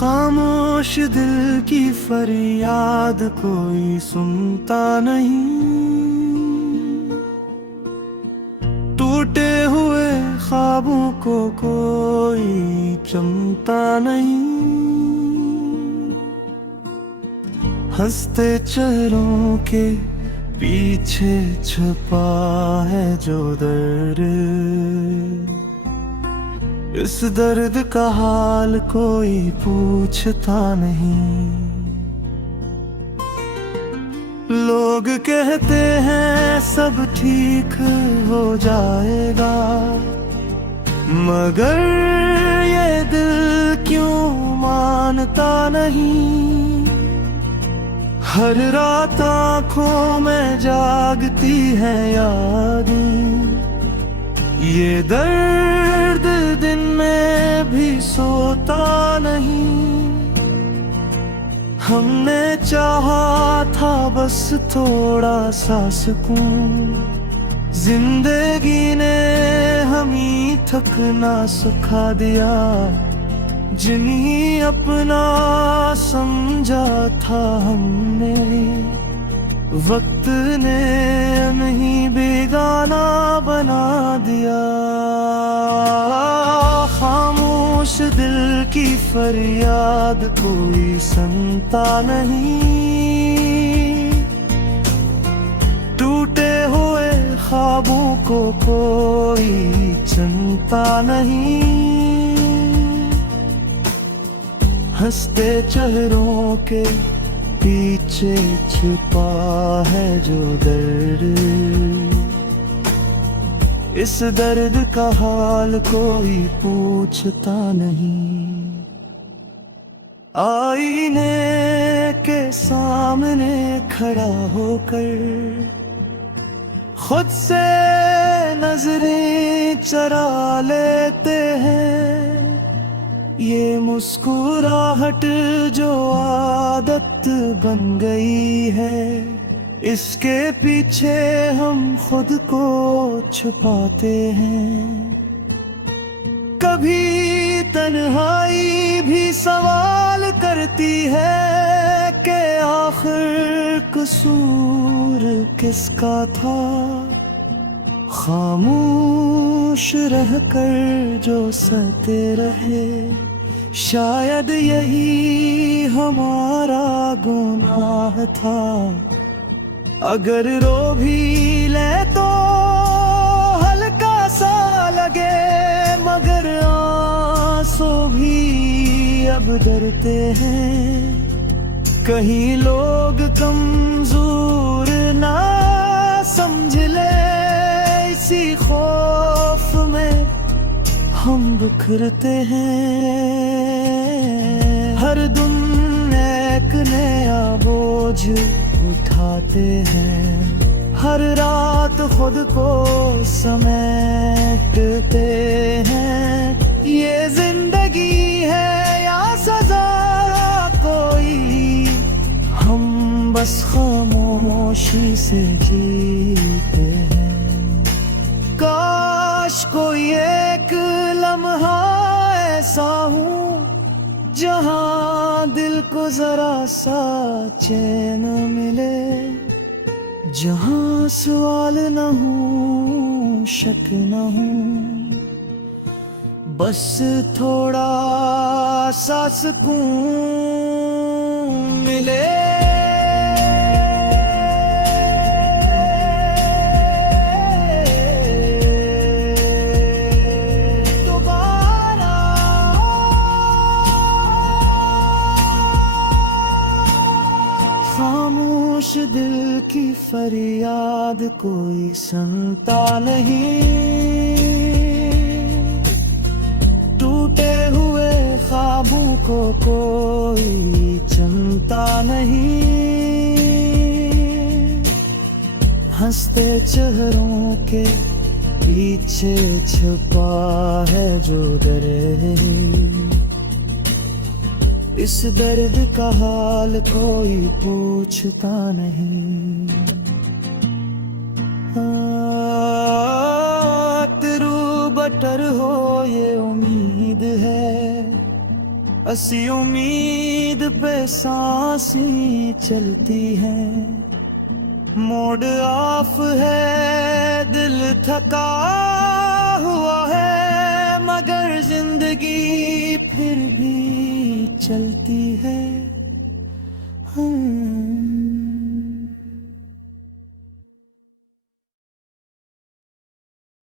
खामोश दिल की फरियाद कोई सुनता नहीं, टूटे हुए ख्वाबों को कोई चमता नहीं। हंसते चेहरों के पीछे छुपा है जो दर्द, इस दर्द का हाल कोई पूछता नहीं। लोग कहते हैं सब ठीक हो जाएगा, मगर ये दिल क्यों मानता नहीं। हर रात आँखों में जागती है यादें, ये दर्द दिन में भी सोता नहीं। हमने चाहा था बस थोड़ा सा सुकून, जिंदगी ने हमें थक ना सुखा दिया। जिन्हीं अपना समझा था हमने, वक्त ने नहीं बेगाना बना दिया। खामोश दिल की फरियाद कोई सुनता नहीं, टूटे हुए ख्वाबों को कोई चिंता नहीं। हंसते चेहरों के पीछे छुपा है जो दर्द, इस दर्द का हाल कोई पूछता नहीं। आईने के सामने खड़ा होकर खुद से नजरें चरा लेते हैं। ये मुस्कुराहट जो आदत बन गई है, इसके पीछे हम खुद को छुपाते हैं। कभी तन्हाई भी सवाल करती है कि आखिर कसूर किसका था। खामोश रहकर जो सहते रहे, शायद यही हमारा गुनाह था। अगर रो भी ले तो हल्का सा लगे, मगर आंसू भी अब डरते हैं। कहीं लोग कमजोर ना समझ ले, इसी खौफ में हम बिखरते हैं। हर दिन एक नया बोझ उठाते हैं, हर रात खुद को समेटते हैं। ये जिंदगी है या सजा कोई, हम बस खामोशी से जीते हैं। काश कोई एक लम्हा ऐसा हो जहां दिल को जरा सा चैन मिले, जहां सवाल न हो शक न हो, बस थोड़ा सा सुकून मिले। खामोश दिल की फरियाद कोई सुनता नहीं, टूटे हुए ख्वाबों को कोई चिंता नहीं। हंसते चेहरों के पीछे छुपा है जो दर्द, इस दर्द का हाल कोई पूछता नहीं। तेरू बटर हो ये उम्मीद है, हंसी उम्मीद पे सांसें चलती है, मोड ऑफ है, दिल थका हुआ है, मगर जिंदगी फिर भी चलती है।